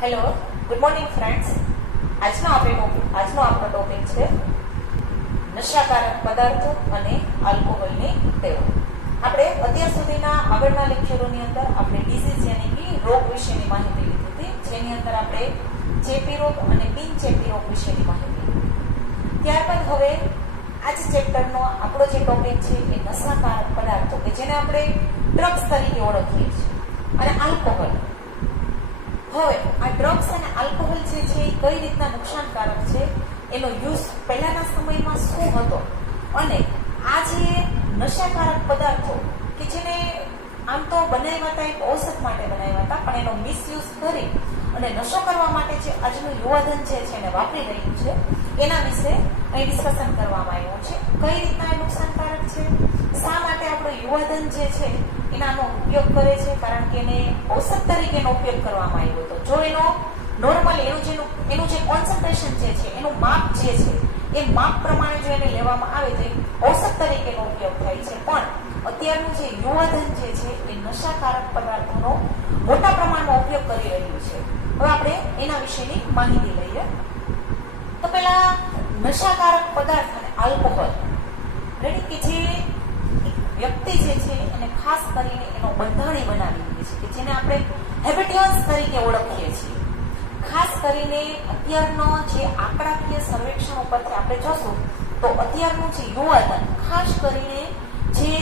Hello, good morning friends. આજનો આપણો topic છે નશાકારક પદાર્થો અને આલ્કોહોલની ટેવ. આપણે અત્યાર સુધીના આગળના લેક્ચરોની અંદર આપણે ડિઝીઝ યાની કે રોગ વિશેની માહિતી લીધી હતી, જેની અંદર આપણે ચેપી રોગ અને બિન ચેપી રોગ વિશેની માહિતી લીધી. ત્યારબાદ હવે આ જ ચેપ્ટરનો આપણો જે ટોપિક છે એ નશાકારક પદાર્થો, કે જેને આપણે ડ્રગ્સ તરીકે ઓળખીએ છીએ, અને આલ્કોહોલ. હવે આ ડ્રગ્સ અને આલ્કોહોલ જે છે એ કઈ રીતના નુકસાનકારક છે, એનો યુઝ પહેલાના સમયમાં શું હતો, અને આ જે નશાકારક પદાર્થો કે જેને આમ તો બનાવ્યા હતા એક ઔષધ માટે બનાવ્યા હતા, પણ એનો મિસયુઝ કરી અને નશો કરવા માટે જે આજનું યુવાધન જે છે એને વાપરી રહ્યું છે, એના વિશે અહીં ડિસ્કશન કરવામાં આવ્યું છે. કઈ રીતના એ નુકસાનકારક છે, શા માટે આપણો યુવાધન જે છે એનાનો ઉપયોગ કરે છે, કારણ કે એને ઔષધ તરીકેનો ઉપયોગ કરવામાં આવ્યો હતો. જો એનો નોર્મલ એનું જે કોન્સન્ટ્રેશન જે છે, એનું માપ જે છે, એ માપ પ્રમાણે જો એને લેવામાં આવે તો ઔષધ તરીકેનો ઉપયોગ થાય છે. પણ અત્યારનું જે યુવાધન જે છે એ નશાકારક પદાર્થોનો મોટા પ્રમાણમાં ઉપયોગ કરી રહ્યું છે. હવે આપણે એના વિશેની માહિતી લઈએ. તો પેલા નશાકારક પદાર્થ અને આલ્કોહોલ કે જે વ્યક્તિ જે છે એને ખાસ કરીને એનો બંધાણી બનાવી દે છે, કે જેને આપણે હેબિટિયન્સ તરીકે ઓળખીએ છીએ. ખાસ કરીને અત્યારનો જે આંકડાકીય સર્વેક્ષણ ઉપરથી આપણે જોશું તો અત્યારનું જે યુવાધન, ખાસ કરીને જે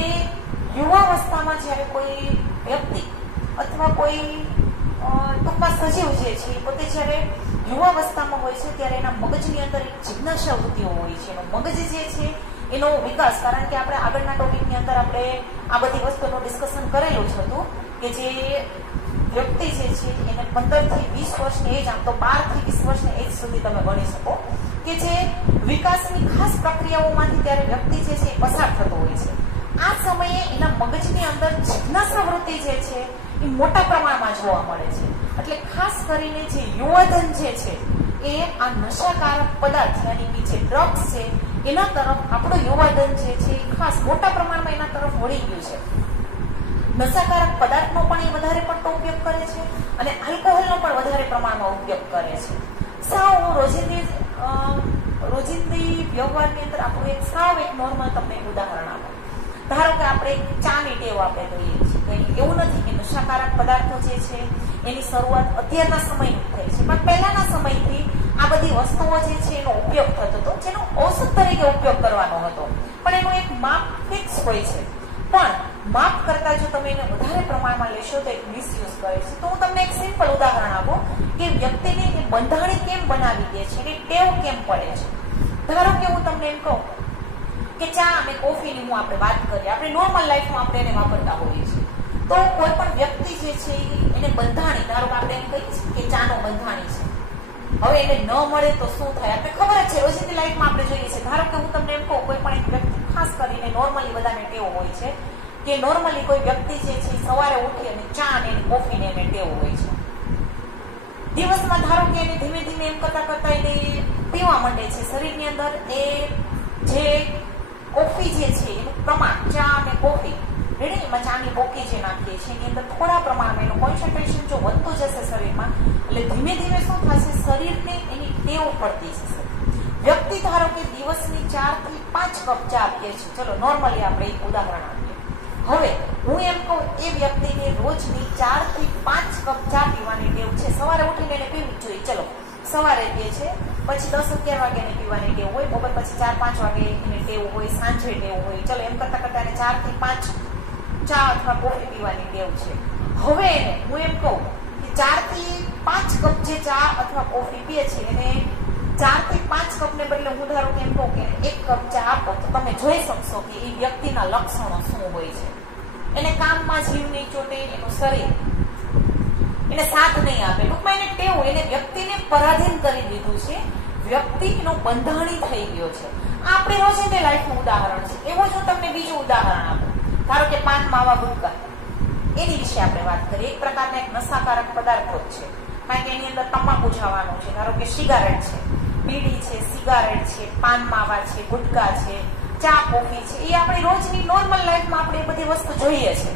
યુવાવસ્થામાં જ્યારે કોઈ વ્યક્તિ અથવા કોઈ ટૂંકમાં સજીવ જે છે પોતે જ્યારે યુવાવસ્થામાં હોય છે ત્યારે એના મગજની અંદર એક જિજ્ઞાસા વૃત્તિઓ હોય છે. એનો મગજ જે છે એનો વિકાસ, કારણ કે આપણે આગળના ટોપિકની અંદર આપણે આ બધી વસ્તુનું ડિસ્કશન કરેલું જ હતું કે જે વ્યક્તિ જે છે એને 15 થી 20 વર્ષની એજ, આમ તો 12 થી 20 વર્ષની એજ સુધી તમે ભણી શકો, કે જે વિકાસની ખાસ પ્રક્રિયાઓમાંથી ત્યારે વ્યક્તિ જે છે એ પસાર થતો હોય છે. આ સમયે એના મગજની અંદર જિજ્ઞાસા વૃત્તિ જે છે એ મોટા પ્રમાણમાં જોવા મળે છે. એટલે ખાસ કરીને જે યુવાધન જે છે એ આ નશાકારક પદાર્થ યાની કે જે ડ્રગ્સ છે એના તરફ આપણો યુવાધન જે છે એ ખાસ મોટા પ્રમાણમાં એના તરફ વળી ગયું છે. નશાકારક પદાર્થનો પણ એ વધારે પડતો ઉપયોગ કરે છે અને આલ્કોહોલનો પણ વધારે પ્રમાણમાં ઉપયોગ કરે છે. સાવ હું રોજિંદી વ્યવહારની અંદર આપણું એક નોર્મલ તમને એક ઉદાહરણ આપું. ધારો કે આપણે ચાની ટેવ આપણે કહીએ છીએ, એવું નથી કે નશાકારક પદાર્થો જે છે એની શરૂઆત અત્યારના સમયની થઈ છે, પણ પહેલાના સમયથી આ બધી વસ્તુઓ જે છે એનો ઉપયોગ થતો હતો, જેનો ઔષધ તરીકે ઉપયોગ કરવાનો હતો, પણ એનું એક માપ ફિક્સ હોય છે. પણ માપ કરતા જો તમે એને વધારે પ્રમાણમાં લેશો તો એક મિસયુઝ કરે છે. તો હું તમને એક સિમ્પલ ઉદાહરણ આપું કે વ્યક્તિને એ બંધાણી કેમ બનાવી દે છે, એની ટેવ કેમ પડે છે. ધારો કે હું તમને એમ કહું કે ચા અને કોફીની હું આપણે વાત કરીએ, આપણે નોર્મલ લાઈફમાં આપણે એને વાપરતા હોઈએ છીએ. તો કોઈ પણ વ્યક્તિ જે છે એને બંધાણી, ધારો કે આપણે એમ કહીએ છીએ કે ચાનો બંધાણી છે, હવે એને ન મળે તો શું થાય, આપણે ખબર જ છે, રોજિંદી લાઈફમાં આપણે જોઈએ છીએ. ધારો કે હું તમને એમ કહું, કોઈ પણ એક વ્યક્તિ, ખાસ કરીને નોર્મલી બધાને ટેવ હોય છે કે નોર્મલી કોઈ વ્યક્તિ જે છે સવારે ઉઠી અને ચા અને કોફીને એને ટેવ હોય છે. દિવસમાં ધારો કે એને ધીમે ધીમે એમ કરતા એને પીવા માંડે છે. શરીરની અંદર એ જે કોફી જે છે એનું પ્રમાણ, ચા અને કોફી એમાં ચાની બોકી જે નાખીએ છીએ એની અંદર થોડા પ્રમાણમાં એનું કોન્સન્ટ્રેશન જો વધતું જશે શરીરમાં, એટલે ધીમે ધીમે શું થશે, શરીરને એની ટેવ પડતી જશે. વ્યક્તિ ધારો કે દિવસની 4 થી 5 કપ ચા પીએ છે, ચલો નોર્મલી આપણે એક ઉદાહરણ આપીએ. હવે હું એમ કહું એ વ્યક્તિને રોજની 4 થી 5 કપ ચા પીવાની ટેવ છે, સવારે ઉઠીને એને પીવી જોઈએ. ચલો સવારે પીએ છે, પછી 10-11 વાગે એને પીવાની ટેવ હોય, બપોર પછી 4-5 વાગે એને ટેવ હોય, સાંજે ટેવ હોય. ચલો એમ કરતા કરતા એને 4 થી 5 ચા અથવા કોફી પીવાની ટેવ છે. હવે એને હું એમ કહું કે 4 થી 5 કપ જે ચા અથવા કોફી પીએ છે એને 4 થી 5 કપને બદલે હું ધારો કે એમ કહું કે 1 કપ ચા આપો, તો તમે જોઈ શકશો કે એ વ્યક્તિના લક્ષણો શું હોય છે. એને કામમાં જીવ નહીં ચોટે, એનું શરીર એને સાથ નહીં આપે, ટૂંકમાં એને ટેવ, એને વ્યક્તિને પરાધીન કરી દીધું છે, વ્યક્તિ એનો બંધાણી થઈ ગયો છે. આ આપણે રોજિંદી લાઈફનું ઉદાહરણ છે. એવું જ હું તમને બીજું ઉદાહરણ આપું. ધારો કે પાન માવા ગુટકા, એની વિશે આપણે વાત કરીએ. એક પ્રકારના એક નશાકારક પદાર્થો જ છે, કારણ કે એની અંદર તમાકુ જવાનું છે. ધારો કે સિગારેટ છે, બીડી છે, સિગારેટ છે, પાન માવા છે, ગુટકા છે, ચા કોફી છે, એ આપણી રોજની નોર્મલ લાઈફમાં આપણે એ બધી વસ્તુ જોઈએ છે.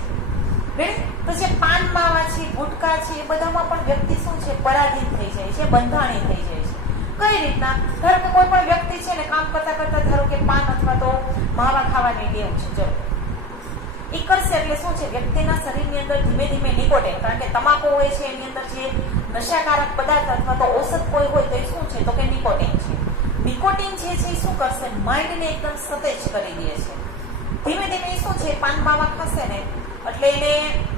તો જે પાન માવા છે, ગુટકા છે, એ બધામાં પણ વ્યક્તિ શું છે, પરાધીન થઈ જાય છે, બંધાણી થઈ જાય છે. કઈ રીતના? ધારો કે કોઈ પણ વ્યક્તિ છે ને કામ કરતા કરતા ધારો કે પાન અથવા તો માવા ખાવાની ટેવ છે, ચલો એ કરશે એટલે શું છે, વ્યક્તિના શરીરની અંદર ધીમે ધીમે નિકોટિન, કારણ કે તમાકુ હોય છે એની અંદર જે નશાકારક પદાર્થ અથવા તો ઔષધ કોઈ હોય તો એ શું છે, તો કે નિકોટિન છે. નિકોટિન જે છે એ શું કરશે, માઇન્ડને એકદમ સતેજ કરી દે છે. ધીમે ધીમે એ શું છે, પાન માવા ખાશે ને એટલે એને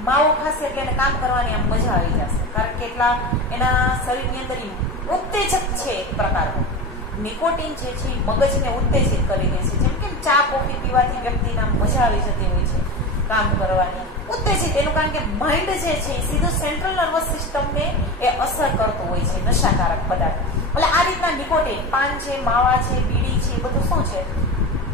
માવો ખાશે એટલે એને કામ કરવાની આમ મજા આવી જશે, કારણ કે એટલા એના શરીરની અંદર ઉત્તેજક છે એક પ્રકારનું. નિકોટિન જે છે એ મગજને ઉત્તેજિત કરી દે છે. જેમ કે ચા કોફી પીવાથી વ્યક્તિને આમ મજા આવી જતી હોય છે કામ કરવાની, ઉત્તેજિત એનું, કારણ કે માઇન્ડ જે છે એ સીધું સેન્ટ્રલ નર્વસ સિસ્ટમને એ અસર કરતું હોય છે નશાકારક પદાર્થ. એટલે આ રીતના નિકોટિન, પાન છે, માવા છે, બીડી છે, બધું શું છે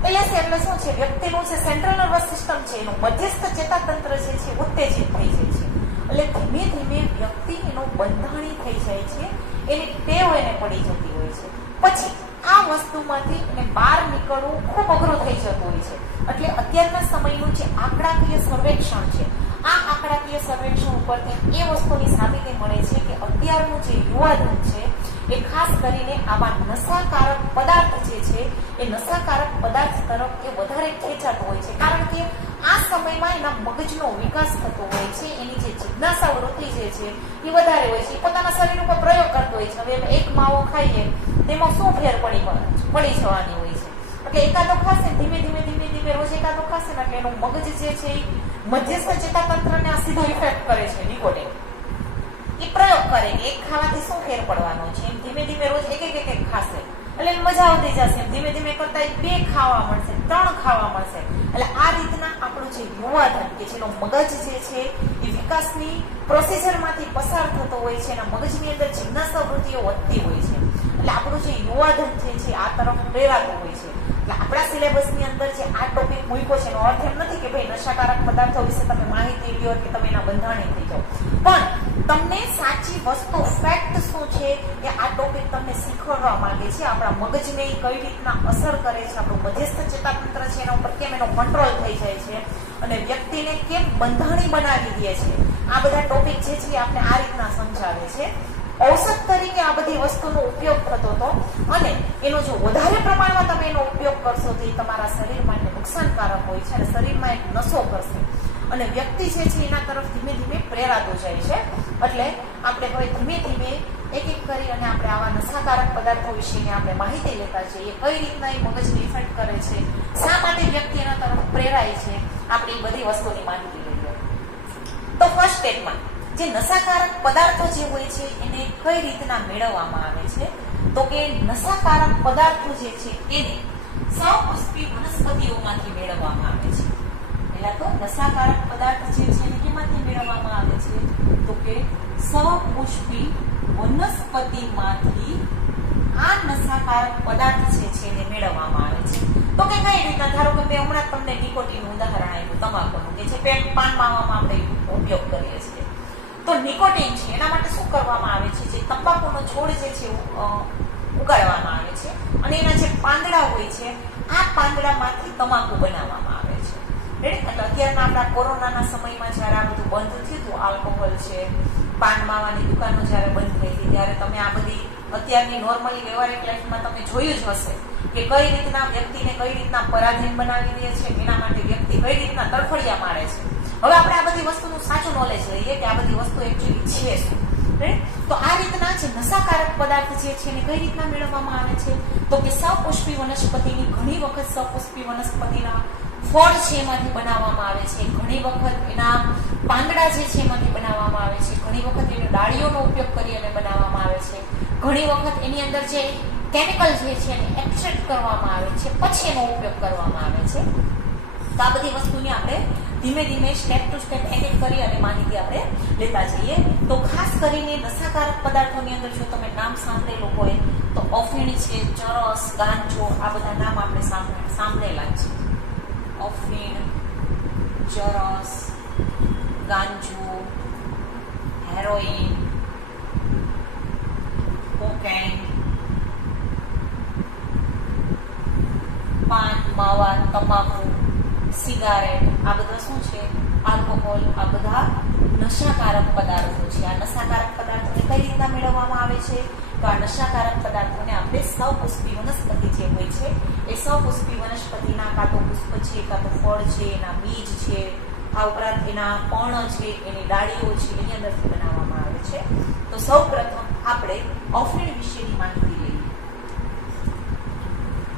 એટલે શું છે, વ્યક્તિનું જે સેન્ટ્રલ નર્વસ સિસ્ટમ છે એનું મધ્યસ્થ ચેતાતંત્ર જે છે ઉત્તેજિત થઈ જાય છે. એટલે ધીમે ધીમે વ્યક્તિ એનો બંધાણી થઈ જાય છે, એની ટેવ એને પડી જતી હોય છે. પછી આ વસ્તુમાંથી એને બહાર નીકળવું ખૂબ અઘરું થઈ જતું હોય છે. એટલે અત્યારના સમયનું જે આંકડાકીય સર્વેક્ષણ છે, આ આંકડાકીય સર્વેક્ષણ ઉપરથી એ વસ્તુની સાબિતી મળે છે કે અત્યારનું જે યુવાધન છે એ ખાસ કરીને આવા નશાકારક પદાર્થ જે છે એ નશાકારક પદાર્થ તરફ એ વધારે ખેંચાતો હોય છે, કારણ કે આ સમયમાં એના મગજનો વિકાસ થતો હોય છે, એની જે જિજ્ઞાસા વૃત્તિ જે છે એ વધારે હોય છે, એ પોતાના શરીર ઉપર પ્રયોગ કરતો હોય છે. હવે એક માવો ખાઈએ તેમાં શું ફેર પડી જવાની હોય છે, એટલે એકાદો ખાશે ધીમે ધીમે ધીમે ધીમે રોજ એકાદો ખાશે ને એટલે એનું મગજ જે છે એ મધ્યસ્થ ચેતાતંત્રને આ સીધો ઇફેક્ટ કરે છે નિકોટિન. એ પ્રયોગ કરે કે એક ખાવાથી શું ફેર પડવાનો છે, એમ ધીમે ધીમે રોજ એક ખાશે એટલે મજા આવતી જશે, એમ ધીમે ધીમે કરતા 2 ખાવા મળશે, 3 ખાવા મળશે. એટલે આ રીતના આપણું જે યુવાધન કે જેનો મગજ જે છે એ વિકાસની પ્રોસીજરમાંથી પસાર થતો હોય છે, એના મગજની અંદર જિજ્ઞાસા વૃત્તિઓ વધતી હોય છે. એટલે આપણું જે યુવાધન જે છે આ તરફ પ્રેરાતું હોય છે. એટલે આપણા સિલેબસની અંદર જે આ ટોપિક મૂક્યો છે એનો અર્થ એમ નથી કે ભાઈ નશાકારક પદાર્થો વિશે તમે માહિતી લ્યો કે તમે એના બંધાણી થઈ જાઓ, પણ તમને સાચી વસ્તુ ફેક્ટ શું છે એ આ ટોપિક તમને શીખવાડવા માંગે છે. આપણા મગજને કઈ રીતના અસર કરે છે, આપણું મધ્યસ્થ ચેતાતંત્ર છે એના ઉપર કેમ એનો કંટ્રોલ થઈ જાય છે અને વ્યક્તિને કેમ બંધાણી બનાવી દે છે, આ બધા ટોપિક જે છે આપણે આ રીતના સમજાવે છે. ઔષધ તરીકે આ બધી વસ્તુનો ઉપયોગ થતો હતો અને એનો જો વધારે પ્રમાણમાં તમે એનો ઉપયોગ કરશો તો એ તમારા શરીર માટે નુકસાનકારક હોય છે અને શરીરમાં એક નશો કરશે અને વ્યક્તિ જે છે એના તરફ ધીમે ધીમે પ્રેરાતો જાય છે. એટલે આપણે હવે ધીમે ધીમે એક એક કરી અને આપણે આવા નશાકારક પદાર્થો વિશેની આપણે માહિતી લેતા જઈએ, કઈ રીતના એ મગજને ઇફેક્ટ કરે છે, શા માટે વ્યક્તિ એના તરફ પ્રેરાય છે, આપણે એ બધી વસ્તુની માહિતી લઈએ. તો ફર્સ્ટ સ્ટેપમાં જે નશાકારક પદાર્થો જે હોય છે એને કઈ રીતના મેળવવામાં આવે છે, તો કે નશાકારક પદાર્થો જે છે એને સપુષ્પી વનસ્પતિઓમાંથી મેળવવામાં આવે છે. પહેલા તો નશાકારક પદાર્થ જે છે એને કેમાંથી મેળવવામાં આવે છે, તો કે સપુષ્પી વનસ્પતિમાંથી આ નશાકારક પદાર્થ જે છે એને મેળવવામાં આવે છે. તો કે કઈ રીતના? ધારો કે મેં હમણાં તમને નિકોટિનનું ઉદાહરણ આપ્યું, તમાકુનું, કે જે પાન માવામાં આપણે ઉપયોગ કરીએ છીએ. તો નિકોટિન છે એના માટે શું કરવામાં આવે છે, જે તંબાકુનો છોડ જે છે ઉગાડવામાં આવે છે અને એના જે પાંદડા હોય છે આ પાંદડામાંથી તમાકુ બનાવવામાં આવે છે. એટલે અત્યારના આપણા કોરોનાના સમયમાં જ્યારે આ બધું બંધ થયું હતું, આલ્કોહોલ છે, પાન માવાની દુકાનો જ્યારે બંધ થઈ હતી, ત્યારે તમે આ બધી અત્યારની નોર્મલી વ્યવહારિક લાઈફમાં તમે જોયું જ હશે કે કઈ રીતના વ્યક્તિને કઈ રીતના પરાધીન બનાવી દે છે, એના માટે વ્યક્તિ કઈ રીતના તરફડિયા મારે છે. હવે આપણે આ બધી વસ્તુનું સાચું નોલેજ લઈએ કે આ બધી વસ્તુ એકચ્યુઅલી છે શું. તો આ રીતના જે નશાકારક પદાર્થ જે છે એને કઈ રીતના મેળવવામાં આવે છે, તો કે સપુષ્પી વનસ્પતિની ઘણી વખત સપુષ્પી વનસ્પતિના ફળ છે એમાંથી બનાવવામાં આવે છે, ઘણી વખત એના પાંદડા જે છે એમાંથી બનાવવામાં આવે છે, ઘણી વખત એની ડાળીઓનો ઉપયોગ કરી અને બનાવવામાં આવે છે, ઘણી વખત એની અંદર જે કેમિકલ જે છે એને એક્સટ્રેક્ટ કરવામાં આવે છે, પછી એનો ઉપયોગ કરવામાં આવે છે. તો આ બધી વસ્તુની આપણે ધીમે ધીમે સ્ટેપ ટુ સ્ટેપ એક એક કરી અને માહિતી આપણે લેતા જઈએ. તો ખાસ કરીને નશાકારક પદાર્થોની અંદર જો તમે નામ સાંભળેલું હોય તો અફીણ છે, ચરસ, ગાંજો, આ બધા નામ આપણે સાંભળેલા છે. અફીણ, ચરસ, ગાંજો, હેરોઈન, કોકેન, પાન માવા, તમાકુ, સિગારેટ, આ બધા શું છે? આલ્કોહોલ આલ્કોહોલ આ બધા નશાકારક પદાર્થો છે. આ નશાકારક પદાર્થોને કઈ રીતના મેળવવામાં આવે છે? તો આ નશાકારક પદાર્થોને આપણે સપુષ્પી વનસ્પતિ જે હોય છે એ સપુષ્પી વનસ્પતિના કાં તો પુષ્પ છે, કાં તો ફળ છે, એના બીજ છે, આ ઉપરાંત એના પર્ણ છે, એની ડાળીઓ છે, એની અંદરથી બનાવવામાં આવે છે. તો સૌપ્રથમ આપણે અફીણ વિશેની માહિતી લઈએ.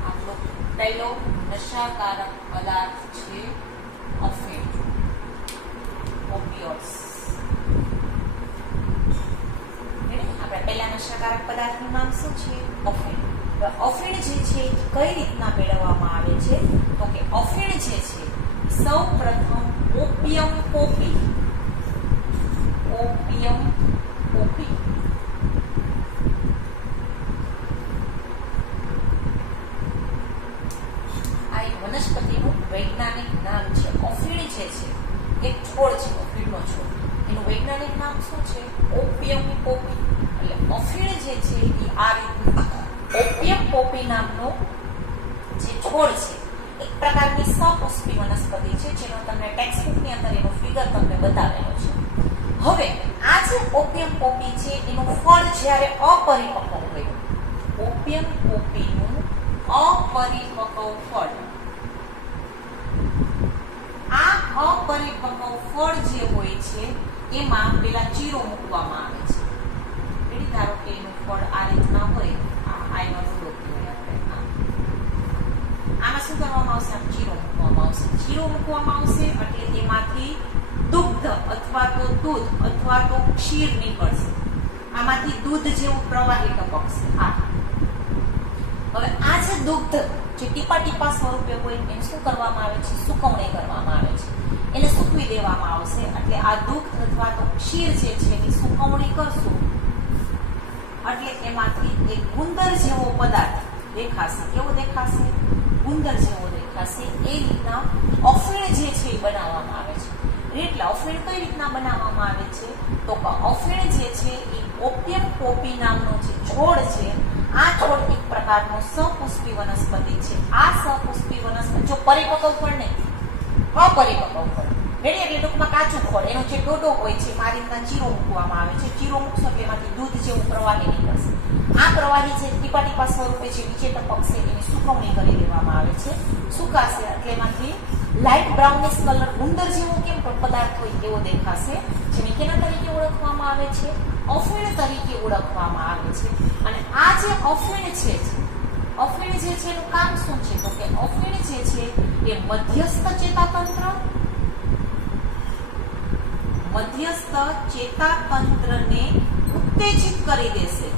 આપણો પહેલો નશાકારક પદાર્થ છે અફીણ, ઓપિયોઇડ્સ. આપણે પહેલા નશાકારક પદાર્થનું નામ શું છે? અફીણ. અફીણ જે છે કઈ રીતના મેળવવામાં આવે છે? તો કે અફીણ જે છે સૌપ્રથમ ઓપિયમ પોપી, ઓપિયમ પોપી આ એક વનસ્પતિનું વૈજ્ઞાનિક નામ છે. અફીણ જે છે એક છોડ છે, અફીણનો છોડ, એનું વૈજ્ઞાનિક નામ શું છે? ઓપિયમ પોપી. એટલે અફીણ જે છે એ આ રીતનું ઓપિયમ પોપી નામનો જે છોડ છે એક પ્રકારની સપુષ્પી વનસ્પતિ છે, જેનો તમને ટેક્સ્ટબુકની અંદર એનો ફિગર તમને બતાવેલો છે. હવે આ જે ઓપિયમ પોપી છે એનું ફળ જ્યારે અપરિપક્વ હોય, ઓપિયમ પોપીનું અપરિપક્વ ફળ, આ અપરિપક્વ ફળ જે હોય છે એમાં પેલા ચીરો મૂકવામાં આવે છે. એટલે ધારો કે એનું ફળ આ રીતના હોય, આનો રૂડો કહેવાય આપણે, આમાં શું કરવામાં આવશે? આમ ચીરો મૂકવામાં આવશે. ચીરો મૂકવામાં આવશે એટલે તેમાંથી દુગ્ધ અથવા તો દૂધ અથવા તો ક્ષીર નીકળશે. આમાંથી દૂધ જેવું પ્રવાહી ટપકશે. હવે આ જે દુગ્ધ જે ટીપા ટીપા સ્વરૂપે હોય એને શું કરવામાં આવે છે? સુકવણી કરવામાં આવે છે. એને સૂકવી દેવામાં આવશે. એટલે આ દુગ્ધ અથવા તો ક્ષીર જે છે એની સુકવણી કરશું એટલે એમાંથી એક ગુંદર જેવો પદાર્થ દેખાશે. કેવો દેખાશે? ગુંદર જેવો દેખાશે. એ રીતના અફીણ જે છે એ બનાવવામાં આવે છે. એટલે અફીણ કઈ રીતના બનાવવામાં આવે છે? તો અફીણ જે છે એ ઓપિયમ પોપી નામનો જે છોડ છે, આ છોડ એક પ્રકારનો સપુષ્પી વનસ્પતિ છે. આ સપુષ્પી વનસ્પતિ જો પરિપક્વ ફળ નહીં, અપરિપક્વ ફળ રેડી, એટલે ટૂંકમાં કાચું ફળ, એનો જે ડોડો હોય છે આ રીતના ચીરો મૂકવામાં આવે છે. ચીરો મૂકશો એટલે એમાંથી દૂધ જેવું પ્રવાહી નીકળશે. આ પ્રવાહી જે ટીપા ટીપા સ્વરૂપે છે નીચે ટપકશે, એની સુકવણી કરી દેવામાં આવે છે. સુકાશે એટલે એમાંથી લાઇટ બ્રાઉનિશ કલર ગુંદર જેવો કેમ પદાર્થ હોય એવો દેખાશે, જેને કેના તરીકે ઓળખવામાં આવે છે? અફીણ તરીકે ઓળખવામાં આવે છે. અને આ જે અફીણ છે, અફીણ જે છે એનું કામ શું છે? તો કે અફીણ જે છે એ મધ્યસ્થ ચેતાતંત્ર, મધ્યસ્થ ચેતાતંત્રને ઉત્તેજિત કરી દેશે.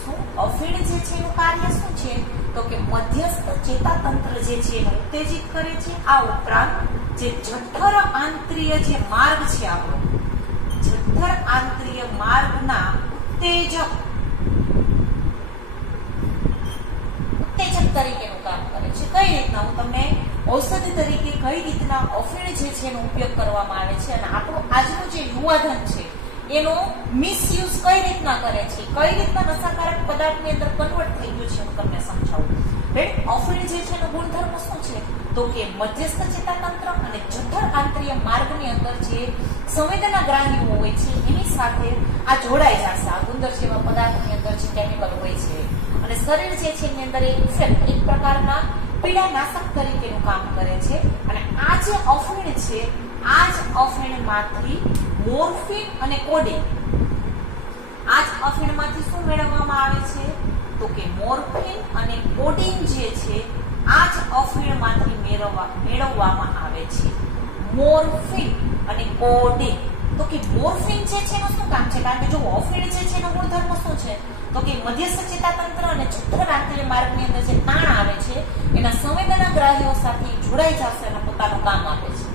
શું અફીણ જે છે એનું કાર્ય શું છે? તો કે મધ્યસ્થ ચેતાતંત્ર જે છે એને ઉત્તેજિત કરે છે. આ ઉપરાંત જે જઠર આંતરીય જે માર્ગ છે આપણો, જઠર આંતરીય માર્ગના ઉત્તેજક તરીકેનું કામ કરે છે. કઈ રીતના? હું તમને ઔષધિ તરીકે કઈ રીતના અફીણ જે છે એનો ઉપયોગ કરવામાં આવે છે અને આપણું આજનું જે યુવાધન છે એનો મિસયુઝ કઈ રીતના કરે છે, કઈ રીતના નશાકારક પદાર્થની અંદર કન્વર્ટ થઈ ગયું છે, હું તમને સમજાવું. અફીણ જે છે એનો ગુણધર્મ શું છે? તો કે મધ્યસ્થ ચેતાતંત્ર અને જઠર આંતરીય માર્ગની અંદર જે સંવેદના ગ્રાહીઓ હોય છે એની સાથે આ જોડાઈ જશે. આ ગુંદર જેવા પદાર્થની અંદર જે કેમિકલ હોય છે અને શરીર જે છે એની અંદર એક પ્રકારના પીડાનાશક તરીકેનું કામ કરે છે. અને આ જે અફીણ છે, આ જ અફીણમાંથી મોર્ફિન અને કોડીન, આ જ અફીણમાંથી શું મેળવવામાં આવે છે? તો કે મોર્ફિન અને કોડીન જે છે આ જ અફીણમાંથી મેળવવામાં આવે છે. મોર્ફિન અને કોડીન. તો કે મોર્ફિન જે છે એનું શું કામ છે? કારણ કે જો અફીણ જે છે એનો ગુણધર્મ શું છે? તો કે મધ્યસ્થ ચેતાતંત્ર અને જઠર આંતરીય માર્ગની અંદર જે તાણ આવે છે એના સંવેદના ગ્રાહીઓ સાથે જોડાઈ જશે અને પોતાનું કામ આપે છે.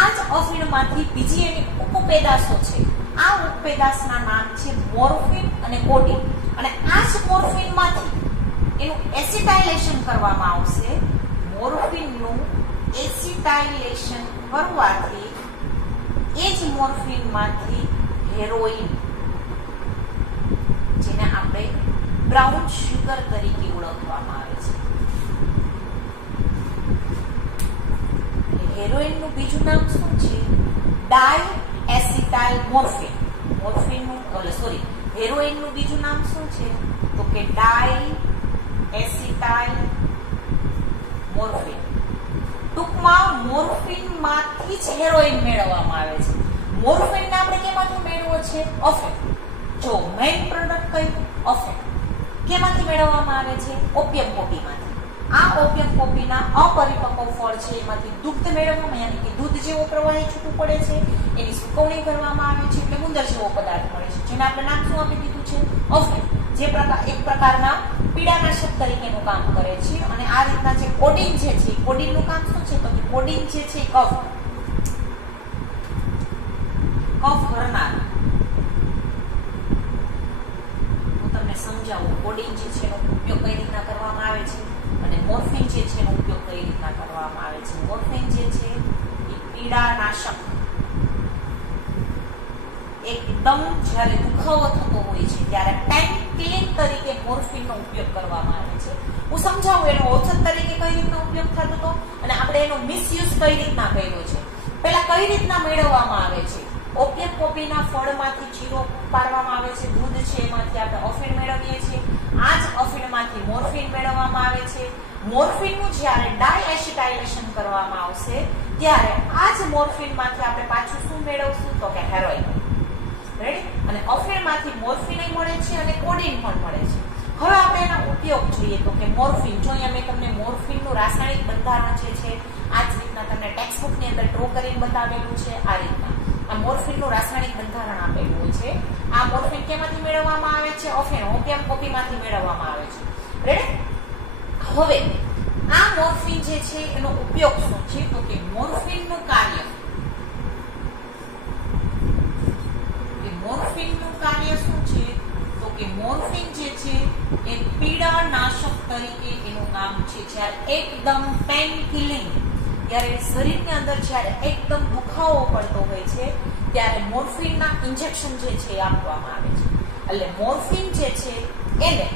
આ જ અફીણમાંથી બીજી એની ઉપપેદાશો છે. આ ઉપપેદાશના નામ છે મોર્ફિન અને કોડીન. અને આ જ મોર્ફિનમાંથી એનું એસિટાઇલેશન કરવામાં આવશે. મોર્ફિનનું એસિટાઇલેશન કરવાથી એ જ મોર્ફિનમાંથી હેરોઇન, જેને આપણે બ્રાઉન શુગર તરીકે ઓળખવામાં આવે છે, હેરોઇનનું બીજું નામ શું છે? ડાયએસિટાઇલ મોર્ફિન. હેરોઇનનું બીજું નામ શું છે? તો કે ડાયએસિટાઇલ મોર્ફિન. ટૂંકમાં મોર્ફિનમાંથી જ હેરોઇન મેળવવામાં આવે છે. મોર્ફિનને આપણે કેમાંથી મેળવવો છે? ઓફિન. જો મેઇન પ્રોડક્ટ કઈ? ઓફિન. કેમાંથી મેળવવામાં આવે છે? ઓપિયમ પોપીમાંથી. આ ઓપિયમ પોપીના અપરિપક્વ ફળ છે એમાંથી દુગ્ધ મેળવવામાં, યાની કે દૂધ જેવો પ્રવાહી છૂટું પડે છે, એની સુકવણી કરવામાં આવે છે એટલે ગુંદર જેવો પદાર્થ મળે છે, જેને આપણે નામ શું આપી દીધું છે? ઓફિન. જે એક પ્રકારના પીડાનાશક તરીકેનું કામ કરે છે. અને આ રીતના જે કોડિન જે છે, કોડિનનું કામ શું છે? તો કે કોડિન જે છે કફ ભરનાર. હું તમને સમજાવું કોડિન જે છે એનો ઉપયોગ કઈ રીતના કરવામાં આવે છે અને મોર્ફિન જે છે એનો ઉપયોગ કઈ રીતના કરવામાં આવે છે. મોર્ફિન જે છે એ પીડાનાશક, એકદમ જ્યારે દુખાવો થતો હોય છે ત્યારે પેન કિલિંગ તરીકે મોર્ફિનનો ઉપયોગ કરવામાં આવે છે. હું સમજાવું એનો ઔષધ તરીકે કઈ રીતના ઉપયોગ થતો હતો અને આપણે એનો મિસયુઝ કઈ રીતના કર્યો છે. પહેલા કઈ રીતના મેળવવામાં આવે છે? ઓપિયમ પોપીના ફળમાંથી ચીરો પાડવામાં આવે છે, દૂધ છે એમાંથી આપણે ઓફિન મેળવીએ છીએ. આ જ ઓફિનમાંથી મોર્ફિન મેળવવામાં આવે છે. મોર્ફિનનું જ્યારે ડાયએસિટાઇલેશન કરવામાં આવશે ત્યારે આ જ મોર્ફિનમાંથી આપણે પાછું શું મેળવશું? તો કે હેરોઇન. રેડી? અને ઓફિનમાંથી મોર્ફિન મળે છે અને કોડિન પણ મળે છે. હવે આપણે એના ઉપયોગ જોઈએ તો કે મોર્ફિન. જો અહીંયા મેં તમને મોર્ફિનનું રાસાયણિક બંધારણ જે છે આ જ રીતના તમને ટેક્સ્ટબુકની અંદર ડ્રો કરીને બતાવેલું છે. આ રીતના આ મોર્ફિનનું રાસાયણિક બંધારણ આપેલું છે. આ મોર્ફિન કેમાંથી મેળવવામાં આવે છે? ઓપિયમ પોપીમાંથી મેળવવામાં આવે છે. રેડી? હવે આ મોર્ફિન જે છે એનો ઉપયોગ શું છે? તો કે મોર્ફિનનું કાર્ય શું છે? તો કે મોર્ફિન જે છે એ પીડાનાશક તરીકે એનું નામ છે. જ્યારે એકદમ પેન કિલિંગ, ત્યારે શરીરની અંદર જ્યારે એકદમ દુખાવો પડતો હોય છે ત્યારે મોર્ફિનના ઇન્જેક્શન જે છે એ આપવામાં આવે છે. એટલે મોર્ફિન જે છે એને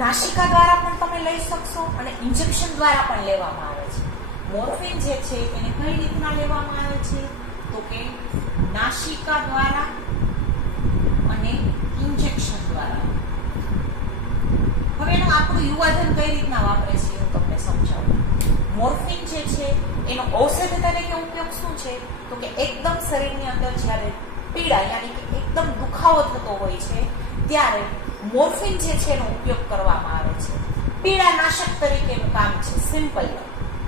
નાસિકા દ્વારા પણ તમે લઈ શકશો અને ઇન્જેક્શન દ્વારા પણ લેવામાં આવે છે. મોર્ફિન જે છે એને કઈ રીતના લેવામાં આવે છે? તો કે નાસિકા દ્વારા અને ઇન્જેક્શન દ્વારા. હવે એનું આપણું યુવાધન કઈ રીતના વાપરે છે હું તમને સમજાવું. મોર્ફિન જે છે એનો ઔષધ તરીકે ઉપયોગ શું છે? તો કે એકદમ શરીરની અંદર જ્યારે પીડા યાની કે એકદમ દુખાવો થતો હોય છે ત્યારે મોર્ફિન જે છે એનો ઉપયોગ કરવામાં આવે છે. પીડાનાશક તરીકેનું કામ છે, સિમ્પલ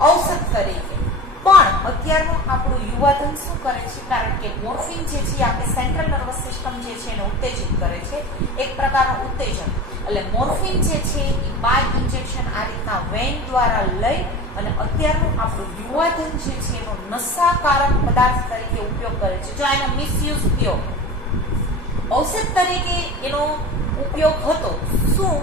ઔષધ તરીકે. પણ અત્યારનું આપણું યુવાધન શું કરે છે? કારણ કે મોર્ફિન જે છે આપણે સેન્ટ્રલ નર્વસ સિસ્ટમ જે છે એને ઉત્તેજિત કરે છે, એક પ્રકારનું ઉત્તેજન. એટલે મોર્ફિન જે છે એ બાય ઇન્જેક્શન આ રીતના વેન દ્વારા લઈ અને અત્યારનું આપણું યુવાધન જે છે એનો નશાકારક પદાર્થ તરીકે ઉપયોગ કરે છે. જો એનો મિસયુઝ થયો, ઔષધ તરીકે એનો ઉપયોગ હતો શું?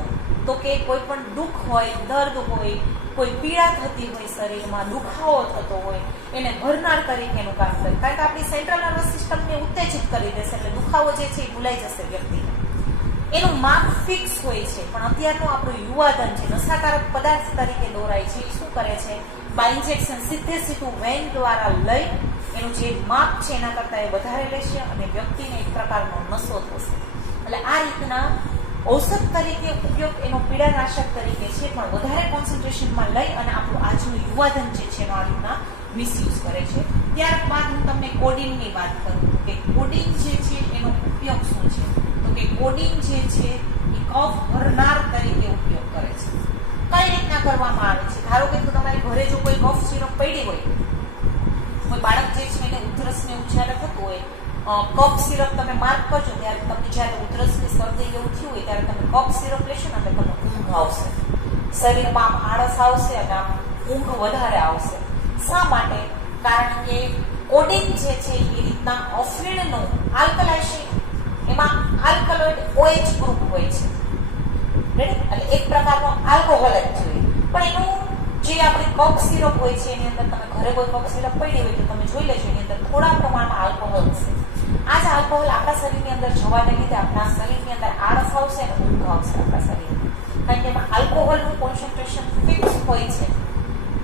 તો કે કોઈ પણ દુઃખ હોય, દર્દ હોય, કોઈ પીડા થતી હોય શરીરમાં, દુખાવો થતો હોય, એને ભરનાર તરીકેનું કામ કરે. કારણ કે આપણી સેન્ટ્રલ નર્વસ સિસ્ટમને ઉત્તેજિત કરી દેશે એટલે દુખાવો જે છે એ ભૂલાઈ જશે વ્યક્તિને. એનું માપ ફિક્સ હોય છે. પણ અત્યારનું આપણું યુવાધન જે નશાકારક પદાર્થ તરીકે દોરાય છે એ શું કરે છે? બાય ઇન્જેક્શન સીધું વેન દ્વારા લઈ એનું જે માપ છે એના કરતાં એ વધારે લેશે અને વ્યક્તિને એક પ્રકારનો નશો થશે. એટલે આ રીતના ઔષધ તરીકે ઉપયોગ એનો પીડાનાશક તરીકે છે, પણ વધારે કોન્સન્ટ્રેશનમાં લઈ અને આપણું આજનું યુવાધન જે છે એનો આ રીતના મિસયુઝ કરે છે. ત્યારબાદ હું તમને કોડિનની વાત કરું કે કોડિન જે છે એનો ઉપયોગ શું છે? તો કે કોડિન જે છે એ કફ ભરનાર તરીકે ઉપયોગ કરે છે. કઈ રીતના કરવામાં આવે છે? ધારો કે તમારી ઘરે જો કોઈ કફ સિરપ પડી હોય, કોઈ બાળક જે છે એને ઉધરસને જ્યારે થતું હોય, કફ સિરપ તમે માર્ક કરજો ત્યારે તમને જ્યારે ઉધરસની શરદી એવું થયું હોય ત્યારે તમે કફ સિરપ લેશો ને એટલે તમને ઊંઘ આવશે, શરીરમાં આમ આળસ આવશે અને આમ ઊંઘ વધારે આવશે. શા માટે? કારણ કે કોડિન જે છે એ રીતના ઓફિનનું આલ્કલાઇઝેશન, એમાં આલ્કલોઇડ OH ગ્રુપ હોય છે. એટલે એક પ્રકારનો આલ્કોહોલ જ જોઈએ. પણ એનું જે આપણી કફ સિરપ હોય છે એની અંદર તમે ઘરે કોઈ કફ સિરપ પડી હોય તો તમે જોઈ લેજો એની અંદર થોડા પ્રમાણમાં આલ્કોહોલ છે. આ જ આલ્કોહોલ આપણા શરીરની અંદર જવાને લીધે આપણા શરીરની અંદર આળસ આવશે અને ઊંઘ આવશે આપણા શરીરમાં. કારણ કે એમાં આલ્કોહોલનું કોન્સન્ટ્રેશન ફિક્સ હોય છે.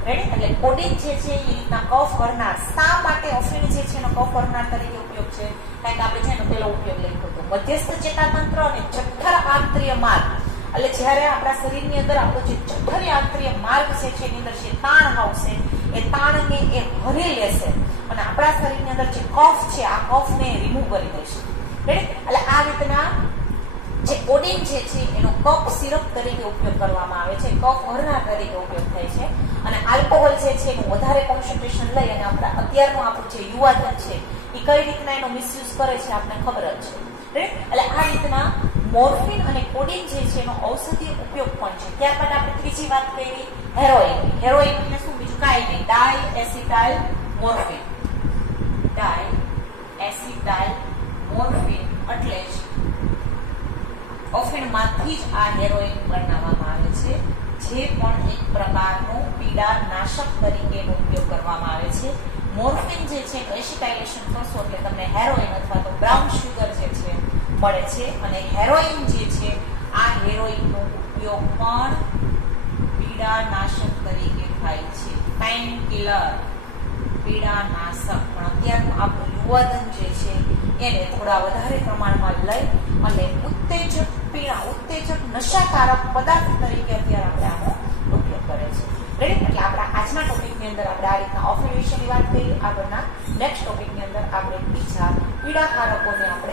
રેડી? એટલે કોડિન જે છે એ રીતના કફ ભરનાર. શા માટે અફીણ જે છે એનો કફ ભરનાર તરીકે ઉપયોગ છે? કારણ કે આપણે છે એનો પેલો ઉપયોગ લખ્યો હતો મધ્યસ્થ ચેતાતંત્ર અને જઠર આંતરીય માર્ગ. એટલે જ્યારે આપણા શરીરની અંદર આપણો જે જઠર આંતરીય માર્ગ છે એની અંદર જે તાણ આવશે એ તાણને એ ભરી લેશે અને આપણા શરીરની અંદર જે કફ છે આ કફને રિમૂવ કરી દેશે. રેડી? એટલે આ રીતના જે કોડિન જે છે એનો કફ સિરપ તરીકે ઉપયોગ કરવામાં આવે છે, કફ ભરનાર તરીકે ઉપયોગ થાય છે. અને આલ્કોહોલ જે છે એનું વધારે કોન્સન્ટ્રેશન લઈ અને આપણા અત્યારનું આપણું જે યુવાધન છે એ કઈ રીતના એનો મિસયુઝ કરે છે આપણે ખબર જ છે. એટલે આ રીતના મોર્ફિન અને કોડિન જે છે એનો ઔષધીય ઉપયોગ પણ છે. ત્યારબાદ આપણે ત્રીજી વાત કરી હેરોઇન. હેરોઇન એટલે શું? બીજું કાંઈ નહીં, ડાય એસિટાઇલ મોર્ફિન. ડાય એસિટાઇલ મોર્ફિન એટલે જ અફીણમાંથી જ આ હેરોઇન બનાવવામાં આવે છે, જે પણ એક પ્રકારનું પીડાનાશક તરીકે એનો ઉપયોગ કરવામાં આવે છે. મોર્ફિન જે છે એસિટાઇલેશન કરશો એટલે તમને હેરોઇન અથવા તો બ્રાઉન શુગર જે છે મળે છે. અને હેરોઇન જે છે આ હેરોઇનનો ઉપયોગ પણ પીડાનાશક તરીકે થાય છે, પેઇન કિલર, પીડાનાશક. પણ અત્યારનું આપણું યુવાધન જે છે એને થોડા વધારે પ્રમાણમાં લઈ અને ઉત્તેજક પીણા, ઉત્તેજક નશાકારક પદાર્થ તરીકે અત્યારે આપણે આનો ઉપયોગ કરે છે. રેડી? એટલે આપણા આજના ટોપિકની અંદર આપણે આ રીતના અફીણ વિશેની વાત કરી. આગળના નેક્સ્ટ ટોપિકની અંદર આપણે બીજા પીડાકારકોને આપણે